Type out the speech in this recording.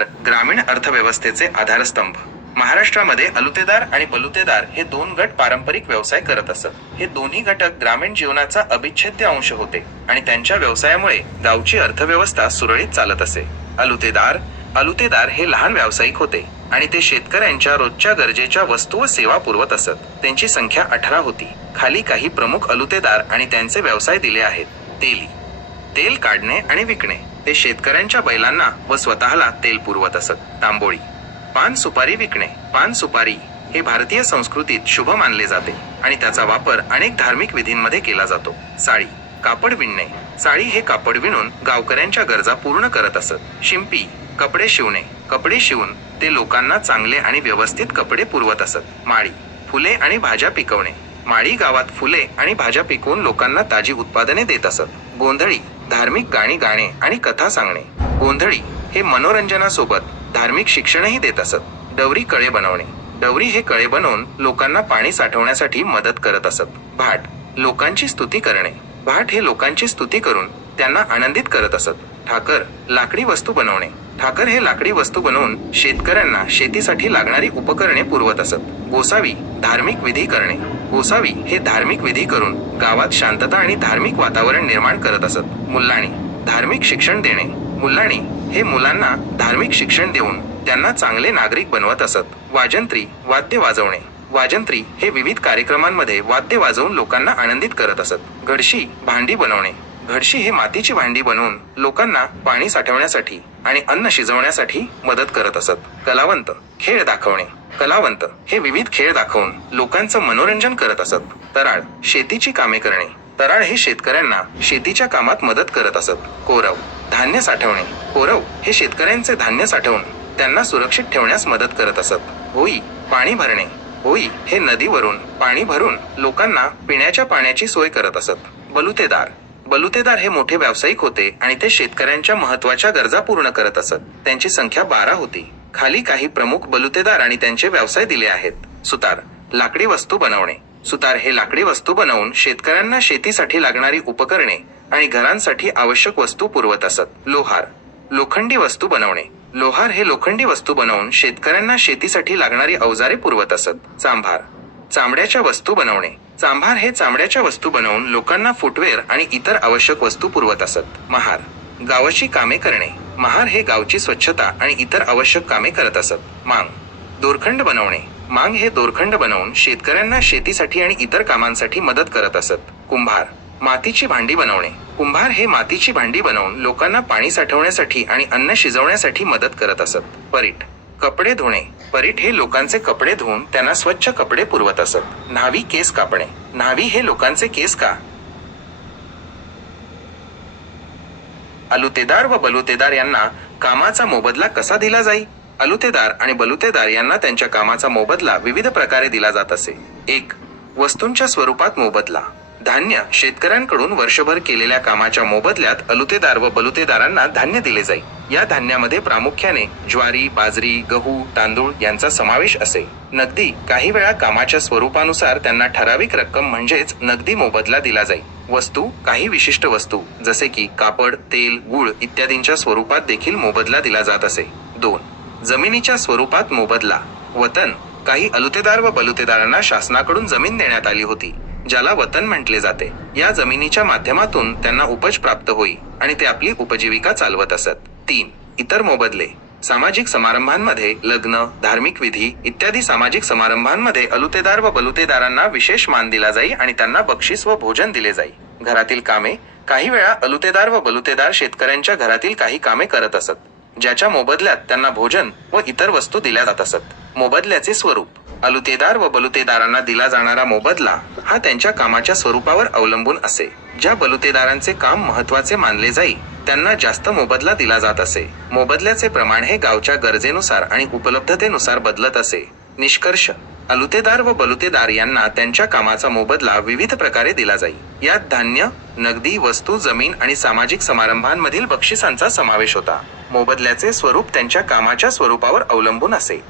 ग्रामीण अर्थव्यवस्थेचे आधारस्तंभ. महाराष्ट्रामध्ये अलुतेदार आणि बलुतेदार हे दोन गट पारंपरिक व्यवसाय करत असत. हे दोन्ही घटक ग्रामीण जीवनाचा अविच्छेद्य अंश होते आणि त्यांच्या व्यवसायामुळे गावची अर्थव्यवस्था सुरळीत चालत असे. अलुतेदार हे लहान व्यावसायिक होते आणि ते शेतकऱ्यांच्या रोजच्या गरजेच्या वस्तू व सेवा पुरवत असत. त्यांची संख्या 18 होती. खाली काही प्रमुख अलुतेदार आणि त्यांचे व्यवसाय दिले आहेत. तेल काढणे आणि विकणे. ते शेतकऱ्यांच्या बैलांना व स्वतःला तेल पुरवत असत. तांबोळी. पान सुपारी विकणे. पान सुपारी हे भारतीय संस्कृतीत शुभ मानले जाते आणि त्याचा वापर अनेक धार्मिक विधींमध्ये केला जातो. साडी. कापड विणणे. साडी हे कापड विणून गावकऱ्यांच्या गरजा पूर्ण करत असत. शिंपी. कपडे शिवणे. कपडे शिवून ते लोकांना चांगले आणि व्यवस्थित कपडे पुरवत असत. माळी. फुले आणि भाज्या पिकवणे. माळी गावात फुले आणि भाज्या पिकवून लोकांना ताजी उत्पादने देत असत. गोंधळी. धार्मिक गाणी गाणे आणि कथा सांगणे. गोंधळी हे मनोरंजनासोबत धार्मिक शिक्षणही देत असत. डवरी. कळे बनवणे. डवरी हे कळे बनवून लोकांना पाणी साठवण्यासाठी मदत करत असत. भाट. लोकांची स्तुती करणे. भाट हे लोकांची स्तुती करून त्यांना आनंदित करत असत. ठाकर. लाकडी वस्तू बनवणे. ठाकर हे लाकडी वस्तू बनवून शेतकऱ्यांना शेतीसाठी लागणारी उपकरणे पुरवत असत. गोसावी. धार्मिक विधी करणे. गोसावी हे धार्मिक विधी करून गावात शांतता आणि धार्मिक वातावरण निर्माण करत असत. मुल्लाणी. धार्मिक शिक्षण देणे. मुल्लाणी हे मुलांना धार्मिक शिक्षण देऊन त्यांना चांगले नागरिक बनवत असत. वाजंत्री. वाद्य वाजवणे. वाजंत्री हे विविध कार्यक्रमांमध्ये वाद्य वाजवून लोकांना आनंदित करत असत. घडशी. भांडी बनवणे. घडशी हे मातीची भांडी बनवून लोकांना पाणी साठवण्यासाठी आणि अन्न शिजवण्यासाठी मदत करत असत. कलावंत. खेळ दाखवणे. कलावंत हे विविध खेळ दाखवून लोकांचं मनोरंजन करत असत. तराळ. शेतीची कामे करणे. तराळ हे शेतकऱ्यांना शेतीच्या कामात मदत करत असत. कोरव. धान्य साठवणे. कोरव हे शेतकऱ्यांचे धान्य साठवून त्यांना सुरक्षित ठेवण्यास मदत करत असत. होई. पाणी भरणे. होई हे नदीवरून पाणी भरून लोकांना पिण्याच्या पाण्याची सोय करत असत. बलुतेदार. बलुतेदार हे मोठे व्यावसायिक होते आणि ते शेतकऱ्यांच्या महत्त्वाच्या गरजा पूर्ण करत असत. त्यांची संख्या 12 होती. खाली काही प्रमुख बलुतेदार आणि त्यांचे व्यवसाय दिले आहेत. सुतार. लाकडी वस्तू बनवणे. सुतार हे लाकडी वस्तू बनवून शेतकऱ्यांना शेतीसाठी लागणारी उपकरणे आणि घरांसाठी आवश्यक वस्तू पुरवत असत. लोहार. लोखंडी वस्तू बनवणे. लोहार हे लोखंडी वस्तू बनवून शेतकऱ्यांना शेतीसाठी लागणारी अवजारे पुरवत असत. चांभार. चामड्याच्या वस्तू बनवणे. चांभार हे चामड्याच्या वस्तू बनवून लोकांना फुटवेअर आणि इतर आवश्यक वस्तू पुरवत असत. महार. गावाची कामे करणे. महार हे गावची स्वच्छता आणि इतर आवश्यक कामे करत असत. मांग. दोरखंड बनवणे. मांग हे दोरखंड बनवून शेतकऱ्यांना शेतीसाठी आणि इतर कामांसाठी मदत करत असत. कुंभार. मातीची भांडी बनवणे. कुंभार हे मातीची भांडी बनवून लोकांना पाणी साठवण्यासाठी आणि अन्न शिजवण्यासाठी मदत करत असत. परीट. कपडे धुणे. परीट हे लोकांचे कपडे धुवून त्यांना स्वच्छ कपडे पुरवत असत. न्हावी. केस कापणे. न्हावी हे लोकांचे केस का. अलुतेदार व बलुतेदार यांना कामाचा मोबदला कसा दिला जाई? अलुतेदार आणि बलुतेदार यांना त्यांच्या कामाचा मोबदला विविध प्रकारे दिला जात असे. 1. वस्तूंच्या स्वरूपात मोबदला. धान्य. शेतकऱ्यांकडून वर्षभर केलेल्या कामाच्या मोबदल्यात अलुतेदार व बलुतेदारांना धान्य दिले जाई. या धान्यामध्ये प्रामुख्याने ज्वारी, बाजरी, गहू, तांदूळ यांचा समावेश असे. नगदी. काही वेळा कामाच्या स्वरूपानुसार त्यांना ठराविक रक्कम म्हणजेच नगदी मोबदला दिला जाई. वस्तू. काही विशिष्ट वस्तू जसे की कापड, तेल, गूळ इत्यादींच्या स्वरूपात देखील मोबदला दिला जात असे. 2. जमिनीच्या स्वरूपात मोबदला. वतन. काही अलुतेदार व बलुतेदारांना शासनाकडून जमीन देण्यात आली होती ज्याला वतन म्हटले जाते. या जमिनीच्या माध्यमातून त्यांना उपज प्राप्त होई आणि ते आपली उपजीविका चालवत असत. 3. इतर मोबदले. सामाजिक समारंभांमध्ये लग्न, धार्मिक विधी इत्यादी सामाजिक समारंभांमध्ये अलुतेदार व बलुतेदारांना विशेष मान दिला जाई आणि त्यांना बक्षीस व भोजन दिले जाई. घरातील कामे. काही वेळा अलुतेदार व बलुतेदार शेतकऱ्यांच्या घरातील काही कामे करत असत ज्याच्या मोबदल्यात त्यांना भोजन व इतर वस्तू दिल्या जात असत. मोबदल्याचे स्वरूप. अलुतेदार व बलुतेदारांना दिला जाणारा मोबदला हा त्यांच्या कामाच्या स्वरूपावर अवलंबून असे. ज्या बलुतेदारांचे काम महत्त्वाचे मानले जाई त्यांना जास्त मोबदला दिला जात असे. मोबदल्याचे प्रमाण हे गावच्या गरजेनुसार आणि उपलब्धतेनुसार बदलत असे. निष्कर्ष. अलुतेदार व बलुतेदार यांना त्यांच्या कामाचा मोबदला विविध प्रकारे दिला जाई. यात धान्य, नगदी वस्तू, जमीन आणि सामाजिक समारंभांमधील बक्षिसांचा समावेश होता. मोबदल्याचे स्वरूप त्यांच्या कामाच्या स्वरूपावर अवलंबून असे.